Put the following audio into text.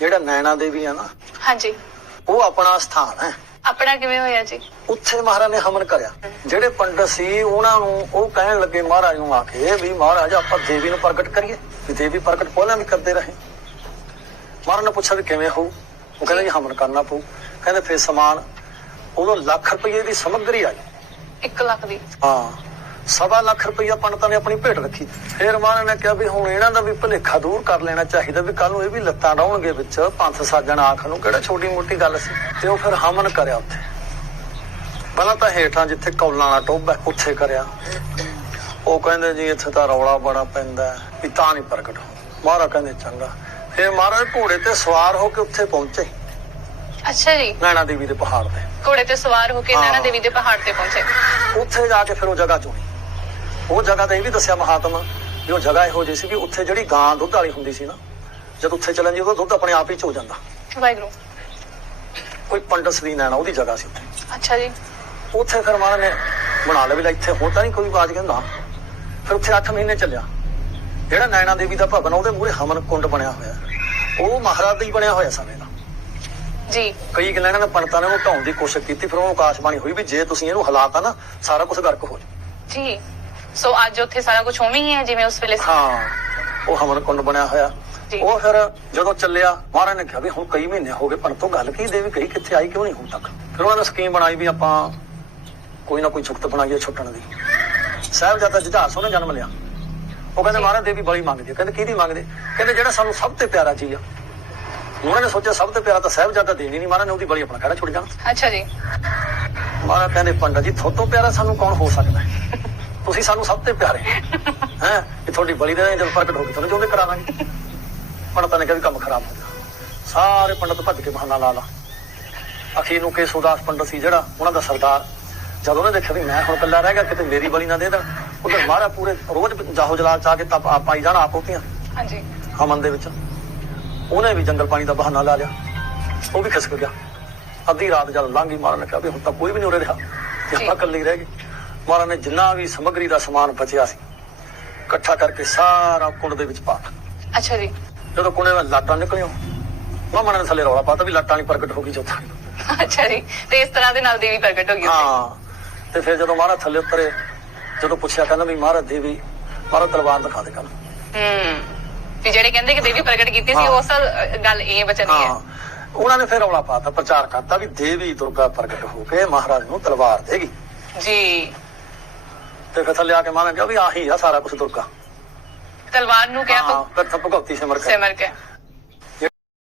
ਜਿਹੜਾ ਨੈਣਾ ਦੇਵੀ ਆ ਨਾ ਹਾਂਜੀ। ਉਹ ਆਪਣਾ ਸਥਾਨ ਹੈ। ਆਪਣਾ ਕਿਵੇਂ ਹੋਇਆ ਜੀ? ਉੱਥੇ ਮਹਾਰਾਜ ਨੇ ਹਮਨ ਕਰਿਆ। ਜਿਹੜੇ ਪੰਡਤ ਸੀ ਉਹਨਾਂ ਨੂੰ ਉਹ ਕਹਿਣ ਲੱਗੇ ਮਹਾਰਾਜ ਨੂੰ ਆ ਕੇ ਵੀ ਮਹਾਰਾਜ ਆਪਾਂ ਦੇਵੀ ਨੂੰ ਪ੍ਰਗਟ ਕਰੀਏ। ਵੀ ਦੇਵੀ ਪ੍ਰਗਟ ਪਹਿਲਾਂ ਵੀ ਕਰਦੇ ਰਹੇ। ਮਹਾਰਾਜ ਨੇ ਪੁੱਛਿਆ ਵੀ ਕਿਵੇਂ ਹੋਊ? ਉਹ ਕਹਿੰਦੇ ਜੀ ਹਮਨ ਕਰਨਾ ਪਊ। ਕਹਿੰਦੇ ਫਿਰ ਸਮਾਨ ਉਦੋਂ ਲੱਖ ਰੁਪਏ ਦੀ ਸਮੱਗਰੀ ਆਈ। 1 ਲੱਖ ਦੀ। ਹਾਂ। ਸਵਾ ਲੱਖ ਰੁਪਈਆ ਪੰਡਤਾਂ ਨੇ ਆਪਣੀ ਭੇਟ ਰੱਖੀ। ਫਿਰ ਮਹਾਰਾਜ ਨੇ ਕਿਹਾ ਵੀ ਹੁਣ ਇਹਨਾਂ ਦਾ ਵੀ ਭੁਲੇਖਾ ਦੂਰ ਕਰ ਲੈਣਾ ਚਾਹੀਦਾ ਵੀ ਕੱਲ ਨੂੰ ਇਹ ਵੀ ਲੱਤਾਂ ਡਾਉਣਗੇ ਵਿੱਚ ਪੰਥ ਸਾਜਣ ਆਖ ਨੂੰ। ਕਿਹੜਾ ਛੋਟੀ ਮੋਟੀ ਗੱਲ ਸੀ? ਤੇ ਉਹ ਫਿਰ ਹਮਨ ਕਰਿਆ ਉੱਥੇ। ਪਹਿਲਾਂ ਤਾਂ ਹੇਠਾਂ ਜਿੱਥੇ ਕੌਲਾਂ ਵਾਲਾ ਟੋਭਾ ਹੈ, ਉੱਥੇ ਕਰਿਆ। ਉਹ ਕਹਿੰਦੇ ਜੀ ਇੱਥੇ ਤਾਂ ਰੌਲਾ ਬੜਾ ਪੈਂਦਾ ਵੀ ਤਾਂ ਨਹੀਂ ਪ੍ਰਗਟ ਹੋ ਮਹਾਰਾਜ ਕਹਿੰਦੇ ਚੰਗਾ। ਫਿਰ ਮਹਾਰਾਜ ਘੋੜੇ ਤੇ ਸਵਾਰ ਹੋ ਕੇ ਉੱਥੇ ਪਹੁੰਚੇ। ਅੱਛਾ ਜੀ। ਨੈਣਾ ਦੇਵੀ ਦੇ ਪਹਾੜ ਤੇ। ਘੋੜੇ ਤੇ ਸਵਾਰ ਹੋ ਕੇ। ਨੈਣਾ ਦੇਵੀ ਦੇ ਪਹਾੜ ਤੇ ਪਹੁੰਚੇ। ਉੱਥੇ ਜਾ ਕੇ ਫਿਰ ਉਹ ਜਗ੍ਹਾ ਚੁਣੀ। ਉਹ ਜਗ੍ਹਾ ਤੇ ਇਹ ਵੀ ਦੱਸਿਆ ਮਹਾਤਮਾ ਵੀ ਉਹ ਜਗ੍ਹਾ ਇਹੋ ਜਿਹੀ ਸੀ ਵੀ ਉੱਥੇ ਜਿਹੜੀ ਗਾਂ ਦੁੱਧ ਵਾਲੀ ਹੁੰਦੀ ਸੀ ਨਾ ਜਦ ਉੱਥੇ ਚੱਲਣ ਜੀ ਉਹਦਾ ਦੁੱਧ ਆਪਣੇ ਆਪ ਹੀ ਚੋ ਜਾਂਦਾ। ਵਾਹਿਗੁਰੂ। ਕੋਈ ਪੰਡਤ ਸ੍ਰੀ ਨੈਣਾ ਉਹਦੀ ਜਗ੍ਹਾ ਸੀ ਉੱਥੇ। ਅੱਛਾ ਜੀ। ਉੱਥੇ ਫਿਰ ਨੇ ਬਣਾ ਲਿਆ ਵੀ ਇੱਥੇ ਹੁਣ ਤਾਂ ਨਹੀਂ ਕੋਈ ਬਾਜ ਕਹਿੰਦਾ। ਫਿਰ ਉੱਥੇ 8 ਮਹੀਨੇ ਚੱਲਿਆ। ਜਿਹੜਾ ਨੈਣਾ ਦੇਵੀ ਦਾ ਭਵਨ ਉਹਦੇ ਮੂਹਰੇ ਹਮਨ ਕੁੰਡ ਬਣਿਆ ਹੋਇਆ। ਉਹ ਮਹਾਰਾਜ ਦਾ ਬਣਿਆ ਹੋਇਆ ਸਮੇਂ ਦਾ। ਜੀ। ਕਈ ਗੱਲਾਂ ਇਹਨਾਂ ਨੇ ਪੰਡਤਾਂ ਨੇ ਉਹ ਢਾਉਣ ਦੀ ਕੋਸ਼ਿਸ਼ ਕੀਤੀ ਫਿਰ ਉਹਨੂੰ ਆਕਾਸ਼ਬਾਣੀ ਹੋਈ ਵੀ ਜੇ ਤੁਸੀਂ ਇਹਨੂੰ ਹਲਾਤਾ ਨਾ ਸਾਰਾ ਕੁਝ ਗਰਕ ਹੋ ਜਾਊ। ਜੀ। ਸੋ ਅੱਜ ਉੱਥੇ ਸਾਰਾ ਕੁਝ ਉਵੇਂ ਹੀ ਹੈ ਜਿਵੇਂ ਉਸ ਵੇਲੇ ਸੀ। ਹਾਂ ਉਹ ਹਮਨ ਕੁੰਡ ਬਣਿਆ ਹੋਇਆ। ਉਹ ਫਿਰ ਜਦੋਂ ਚੱਲਿਆ ਮਹਾਰਾਜ ਨੇ ਕਿਹਾ ਵੀ ਹੁਣ ਕਈ ਮਹੀਨੇ ਹੋ ਗਏ ਪੰਡਤੋਂ ਗੱਲ ਕੀ ਦੇਵੀ ਕਹੀ ਕਿੱਥੇ ਆਈ ਕਿਉਂ ਨਹੀਂ ਹੁਣ ਤੱਕ? ਫਿਰ ਉਹਨਾਂ ਨੇ ਸਕੀਮ ਬਣਾਈ ਵੀ ਆਪਾਂ ਕੋਈ ਨਾ ਕੋਈ ਛੁਕਤ ਬਣਾਈਏ ਛੁੱਟਣ ਦੀ। ਸਾਹਿਬਜ਼ਾਦਾ ਜੁਝਾਰ ਸੋਨੇ ਜਨਮ ਲਿਆ। ਉਹ ਕਹਿੰਦੇ। ਮਹਾਰਾਜ ਦੇਵੀ ਬਲੀ ਮੰਗਦੀ। ਕਹਿੰਦੇ ਕਿਹਦੀ ਮੰਗਦੇ? ਕਹਿੰਦੇ ਜਿਹੜਾ ਸਾਨੂੰ ਸਭ ਤੋਂ ਪਿਆਰਾ ਚੀਜ਼ ਆ। ਉਹਨਾਂ ਨੇ ਸੋਚਿਆ ਸਭ ਤੋਂ ਪਿਆਰਾ ਤਾਂ ਸਾਹਿਬਜ਼ਾਦਾ ਦੇਣੀ ਨਹੀਂ ਮਹਾਰਾਜ ਨੇ ਉਹਦੀ ਬਲੀ ਆਪਣਾ ਕਿਹੜਾ ਛੁੱਟ ਜਾਣਾ। ਅੱਛਾ ਜੀ। ਮਹਾਰਾਜ ਕਹਿੰਦੇ ਪੰਡਤ ਜੀ ਥੋਤੋਂ ਪਿਆਰਾ ਸਾਨੂੰ ਕੌਣ ਹੋ ਸਕਦਾ? ਹੈ ਤੁਸੀਂ ਸਾਨੂੰ ਸਭ ਤੋਂ ਪਿਆਰੇ ਹੈ। ਕਿ ਤੁਹਾਡੀ ਬਲੀ ਦੇ ਜਦ ਪ੍ਰਗਟ ਹੋ ਗਈ ਤੁਹਾਨੂੰ ਜਿਉਂਦੇ ਕਰਾਵਾਂਗੇ ਪੰਡਤਾਂ ਨੇ ਕਿਹਾ ਵੀ ਕੰਮ ਖਰਾਬ ਹੋ ਗਿਆ। ਸਾਰੇ ਪੰਡਤ ਭੱਜ ਕੇ ਬਹਾਨਾ ਲਾ ਲਾ। ਅਖੀਰ ਨੂੰ ਕੇਸ ਉਦਾਸ ਪੰਡਤ ਸੀ ਜਿਹੜਾ ਉਹਨਾਂ ਦਾ ਸਰਦਾਰ। ਜਦ ਉਹਨੇ ਦੇਖਿਆ ਵੀ ਮੈਂ ਹੁਣ ਇਕੱਲਾ ਰਹਿ ਗਿਆ ਕਿਤੇ ਮੇਰੀ ਬਲੀ ਨਾ ਦੇ ਦੇਣ। ਉਧਰ ਮਹਾਰਾਜ ਪੂਰੇ ਰੋਜ਼ ਜਾਹੋ ਜਲਾਲ ਚਾ ਕੇ ਤਪ ਆ ਪਾਈ ਜਾਣਾ ਆਪ ਉੱਤੀਆਂ ਹਾਂਜੀ। ਹਮਨ ਦੇ ਵਿੱਚ। ਉਹਨੇ ਵੀ ਜੰਗਲ ਪਾਣੀ ਦਾ ਬਹਾਨਾ ਲਾ ਲਿਆ। ਉਹ ਵੀ ਖਿਸਕ ਗਿਆ। ਅੱਧੀ ਰਾਤ ਜਦ ਲੰਘੀ ਮਹਾਰਾਜ ਨੇ ਕਿਹਾ ਵੀ ਹੁਣ ਤਾਂ ਕੋਈ ਵੀ ਨਹੀਂ ਉਰੇ ਰਿਹਾ। ਤੇ। ਆਪਾਂ ਇਕੱਲੇ ਰਹਿ ਗਏ। ਮਹਾਰਾਜ ਨੇ ਜਿੰਨਾ ਵੀ ਸਮੱਗਰੀ ਦਾ ਸਮਾਨ ਬਚਿਆ ਸੀ ਇਕੱਠਾ ਕਰਕੇ ਸਾਰਾ ਕੁੰਡ ਦੇ ਵਿੱਚ ਪਾ। ਅੱਛਾ ਜੀ। ਜਦੋਂ ਕੁੰਡੇ ਵਿੱਚ ਲਾਟਾਂ ਨਿਕਲੀਆਂ ਮਾਮਾ ਨੇ ਥੱਲੇ ਰੌਲਾ ਪਾਤਾ ਵੀ ਲਾਟਾਂ ਨਹੀਂ ਪ੍ਰਗਟ ਹੋ ਗਈ ਚੌਥਾ। ਅੱਛਾ ਜੀ ਤੇ ਇਸ ਤਰ੍ਹਾਂ ਦੇ ਨਾਲ ਦੇਵੀ ਪ੍ਰਗਟ ਹੋ ਗਈ ਹਾਂ ਤੇ ਫਿਰ ਜਦੋਂ ਮਹਾਰਾਜ ਥੱਲੇ ਉਤਰੇ ਜਦੋਂ ਪੁੱਛਿਆ ਕਹਿੰਦਾ ਵੀ ਮਹਾਰਾਜ ਦੇਵੀ ਮਹਾਰਾਜ ਤਲਵਾਰ ਦਿਖਾ ਦੇ ਕੱਲ ਹੂੰ ਤੇ ਜਿਹੜੇ ਕਹਿੰਦੇ ਕਿ ਦੇਵੀ ਪ੍ਰਗਟ ਕੀਤੀ ਸੀ। ਉਸ ਗੱਲ ਇਹ ਬਚਨੀ ਹਾਂ ਉਹਨਾਂ ਨੇ ਫਿਰ ਰੌਲਾ ਪਾਤਾ ਪ੍ਰਚਾਰ ਕਰਤਾ ਵੀ ਦੇਵੀ ਦੁਰਗਾ ਪ੍ਰਗਟ ਹੋ ਕੇ ਮਹਾਰਾਜ ਨੂੰ ਤਲਵਾਰ ਦੇਗੀ। ਜੀ। ਤੇ ਫਿਰ ਥੱਲੇ ਆ ਕੇ ਮਹਾਰਾਜ ਨੇ ਕਿਹਾ ਵੀ ਆਹੀ ਆ ਸਾਰਾ ਕੁਝ ਦੁਰਗਾ। ਤਲਵਾਰ ਨੂੰ ਕਿਹਾ ਹਾਂ ਤਾਂ ਫਿਰ ਤਾਂ ਭਗਵਤੀ ਸਿਮਰ ਕੇ ਸਿਮਰ ਕੇ